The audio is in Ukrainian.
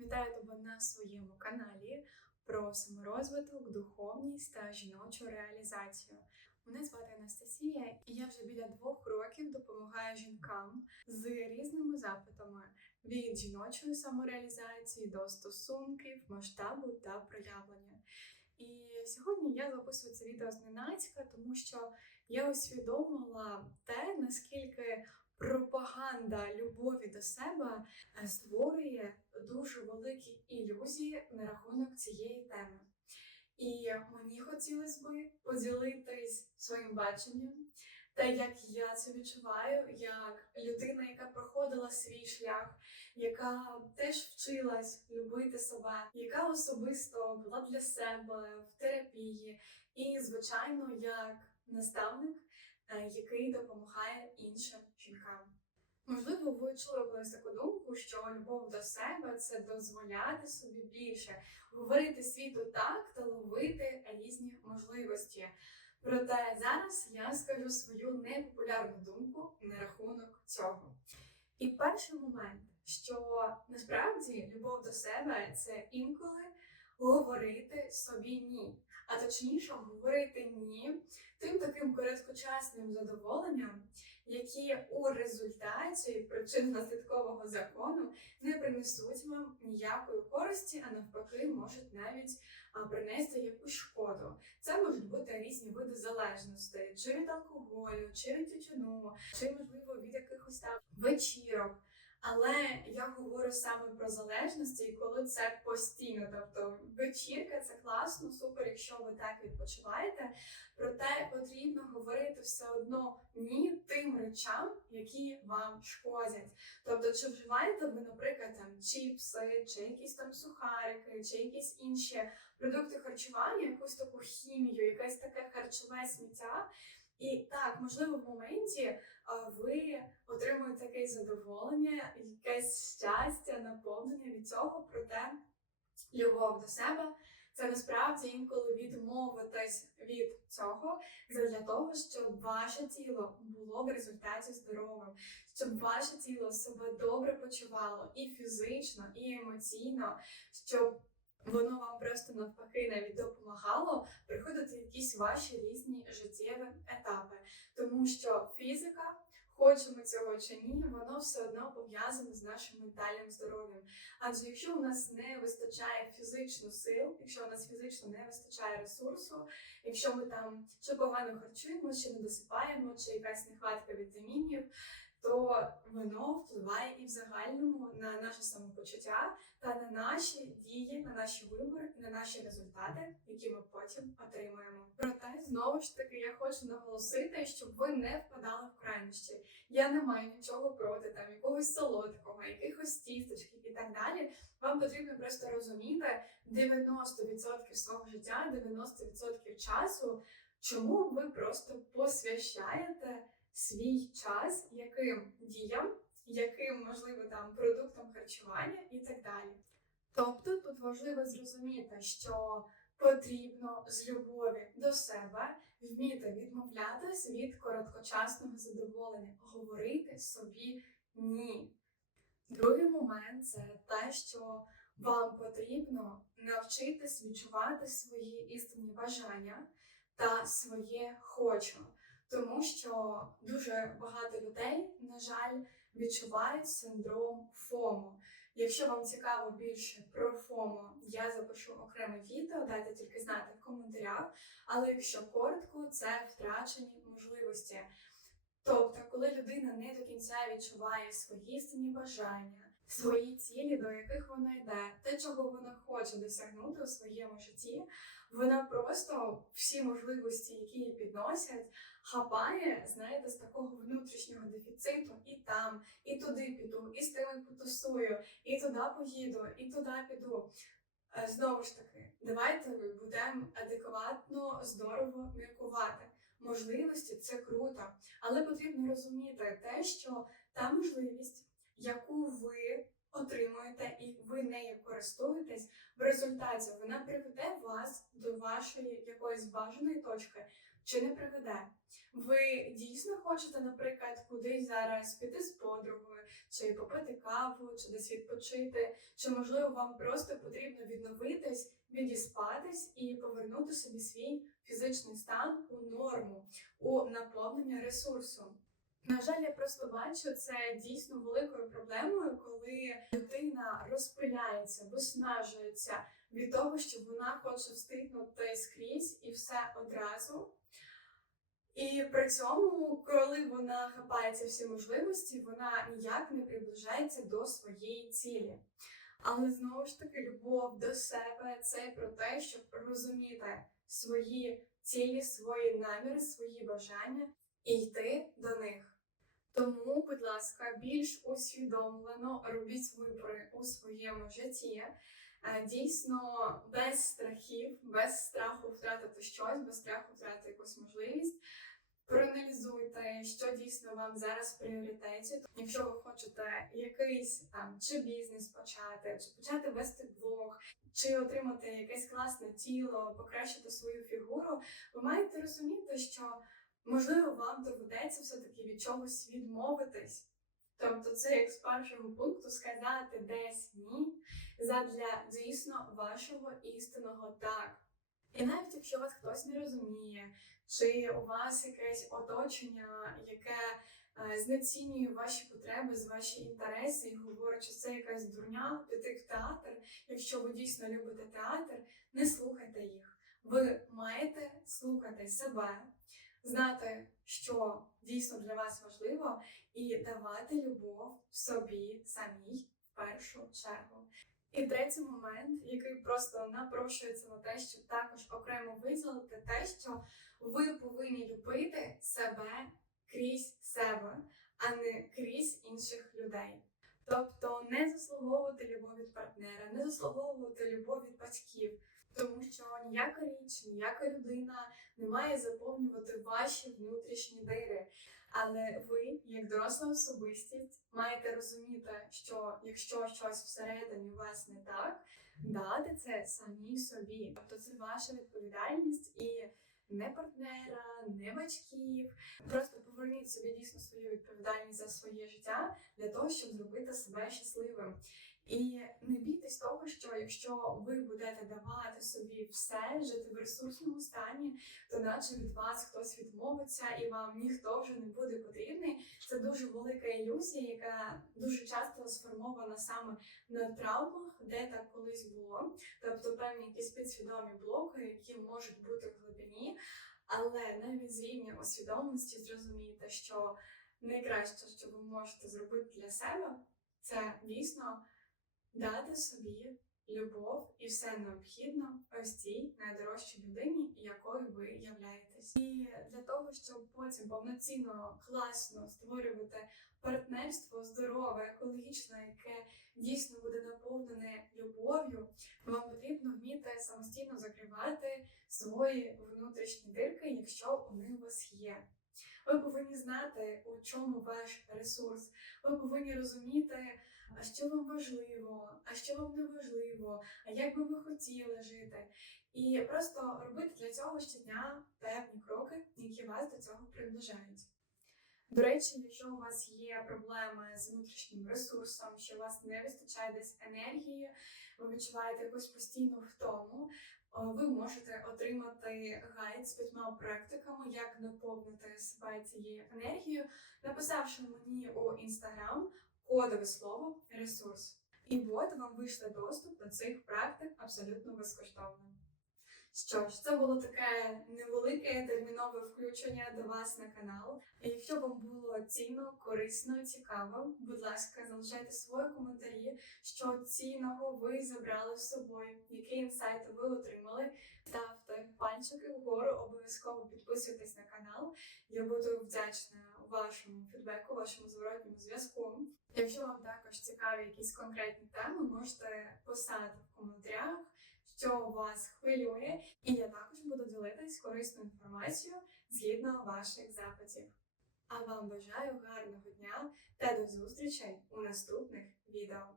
Вітаю тебе на своєму каналі про саморозвиток, духовність та жіночу реалізацію. Мене звати Анастасія, і я вже біля двох років допомагаю жінкам з різними запитами від жіночої самореалізації до стосунків, масштабу та проявлення. І сьогодні я записую це відео зненацька, тому що я усвідомила те, наскільки пропаганда любові до себе е, створює дуже великі ілюзії на рахунок цієї теми. І мені хотілося би поділитись своїм баченням, те, як я це відчуваю, як людина, яка проходила свій шлях, яка теж вчилась любити себе, яка особисто була для себе в терапії, і, звичайно, як наставник, який допомагає іншим жінкам. Можливо, ви чули колись таку думку, що любов до себе це дозволяти собі більше, говорити світу так та ловити різні можливості. Проте зараз я скажу свою непопулярну думку на рахунок цього. І перший момент, що насправді любов до себе це інколи говорити собі ні, а точніше говорити ні тим таким короткочасним задоволенням, які у результаті причинно-наслідкового закону не принесуть вам ніякої користі, а навпаки, можуть навіть принести якусь шкоду. Це можуть бути різні види залежностей, чи від алкоголю, чи від тютюну, чи можливо від якихось там вечірок. Але я говорю саме про залежності, і коли це постійно, тобто вечірка це класно, супер, якщо ви так відпочиваєте. Проте потрібно говорити все одно ні тим речам, які вам шкодять. Тобто, чи вживаєте ви, наприклад, там чіпси, чи якісь там сухарики, чи якісь інші продукти харчування, якусь таку хімію, якесь таке харчове сміття. Можливо, в моменті ви отримуєте якесь задоволення, якесь щастя, наповнення від цього, проте любов до себе це насправді інколи відмовитись від цього для того, щоб ваше тіло було в результаті здоровим, щоб ваше тіло себе добре почувало і фізично, і емоційно, щоб Воно вам просто навпаки навіть допомагало приходити якісь ваші різні життєві етапи, тому що фізика, хочемо цього чи ні, воно все одно пов'язане з нашим ментальним здоров'ям. Адже якщо у нас не вистачає фізично сил, якщо у нас фізично не вистачає ресурсу, якщо ми там чи погано харчуємося, чи не досипаємо, чи якась нехватка вітамінів, то воно впливає і в загальному на наше самопочуття та на наші дії, на наші вибори на наші результати, які ми потім отримуємо. Проте знову ж таки я хочу наголосити, щоб ви не впадали в крайнощі. Я не маю нічого проти там якогось солодкого, якихось тісточків і так далі. Вам потрібно просто розуміти 90% свого життя, 90% часу, чому ви просто посвящаєте свій час яким діям, яким можливо там продуктам харчування і так далі. Тобто тут важливо зрозуміти, що потрібно з любові до себе вміти відмовлятись від короткочасного задоволення, говорити собі ні. Другий момент це те, що вам потрібно навчитись відчувати свої істинні бажання та своє хочу. Тому що дуже багато людей, на жаль, відчувають синдром ФОМО. Якщо вам цікаво більше про ФОМО, я запишу окреме відео, дайте тільки знати в коментарях. Але якщо коротко, це втрачені можливості. Тобто, коли людина не до кінця відчуває свої істинні бажання, свої цілі, до яких вона йде, те, чого вона хоче досягнути у своєму житті, вона просто всі можливості, які їй підносять, хапає, знаєте, з такого внутрішнього дефіциту, і там, і туди піду, і з тими потусую, і туди поїду, і туди піду. Е, Знову ж таки, давайте будемо адекватно, здорово міркувати. Можливості це круто, але потрібно розуміти те, що та можливість, яку ви отримуєте і ви нею користуєтесь, в результаті вона приведе вас до вашої якоїсь бажаної точки чи не приведе. Ви дійсно хочете, наприклад, кудись зараз піти з подругою, чи попити каву, чи десь відпочити, чи можливо вам просто потрібно відновитись, відіспатись і повернути собі свій фізичний стан у норму, у наповнення ресурсу. На жаль, я просто бачу це дійсно великою проблемою, коли людина розпиляється, виснажується від того, що вона хоче встигнути скрізь і все одразу. І при цьому, коли вона хапається всі можливості, вона ніяк не приближається до своєї цілі. Але знову ж таки, любов до себе це про те, щоб розуміти свої цілі, свої наміри, свої бажання і йти до них. Тому, будь ласка, більш усвідомлено робіть вибори у своєму житті. Е, Дійсно, без страхів, без страху втратити щось, без страху втратити якусь можливість. Проаналізуйте, що дійсно вам зараз в пріоритеті. Якщо ви хочете якийсь там чи бізнес почати, чи почати вести блог, чи отримати якесь класне тіло, покращити свою фігуру, ви маєте розуміти, що можливо вам доведеться все-таки від чогось відмовитись. Тобто, це як з першого пункту сказати десь ні задля дійсно вашого істинного так. І навіть якщо вас хтось не розуміє, чи у вас якесь оточення, яке е, знецінює ваші потреби, ваші інтереси і говорить, що це якась дурня, піти в театр. Якщо ви дійсно любите театр, не слухайте їх. Ви маєте слухати себе, знати, що дійсно для вас важливо, і давати любов собі самій в першу чергу. І третій момент, який просто напрошується на те, щоб також окремо виділити, те, що ви повинні любити себе крізь себе, а не крізь інших людей. Тобто не заслуговувати любов від партнера, не заслуговувати любов від батьків, тому що ніяка річ, ніяка людина не має заповнювати ваші внутрішні дири. Але ви, як доросла особистість, маєте розуміти, що якщо щось всередині вас не так, дати це самі собі. Тобто це ваша відповідальність і не партнера, не батьків. Просто поверніть собі дійсно свою відповідальність за своє життя для того, щоб зробити себе щасливим. І не бійтесь того, що якщо ви будете давати собі все, жити в ресурсному стані, то наче від вас хтось відмовиться і вам ніхто вже не буде потрібний. Дуже велика ілюзія, яка дуже часто сформована саме на травмах, де так колись було. Тобто певні якісь підсвідомі блоки, які можуть бути в глибині, але навіть з рівня усвідомленості зрозумієте, що найкраще, що ви можете зробити для себе, це дійсно дати собі любов і все необхідно ось цій найдорожчій людині, якою ви являєтесь. І для того, щоб потім повноцінно класно створювати партнерство здорове, екологічне, яке дійсно буде наповнене любов'ю, вам потрібно вміти самостійно закривати свої внутрішні дирки, якщо вони у вас є. Ви повинні знати, у чому ваш ресурс. Ви повинні розуміти, а що вам важливо, а що вам не важливо, а як би ви хотіли жити. І просто робити для цього щодня певні кроки, які вас до цього приближають. До речі, якщо у вас є проблеми з внутрішнім ресурсом, що у вас не вистачає десь енергії, ви відчуваєте якусь постійну втому, ви можете отримати гайд з п'ятьма практиками, як наповнити себе цією енергією, написавши мені у інстаграм кодове слово ресурс. І от вам вийшли доступ до цих практик абсолютно безкоштовно. Що ж, це було таке невелике термінове включення до вас на канал. Якщо вам було цінно, корисно, цікаво, будь ласка, залишайте свої коментарі, що цінного ви забрали з собою, які інсайти ви отримали. Ставте пальчики вгору, обов'язково підписуйтесь на канал. Я буду вдячна вашому фідбеку, вашому зворотньому зв'язку. Якщо вам також цікаві якісь конкретні теми, можете писати в коментарях що вас хвилює, і я також буду ділитись корисною інформацією згідно ваших запитів. А вам бажаю гарного дня та до зустрічей у наступних відео.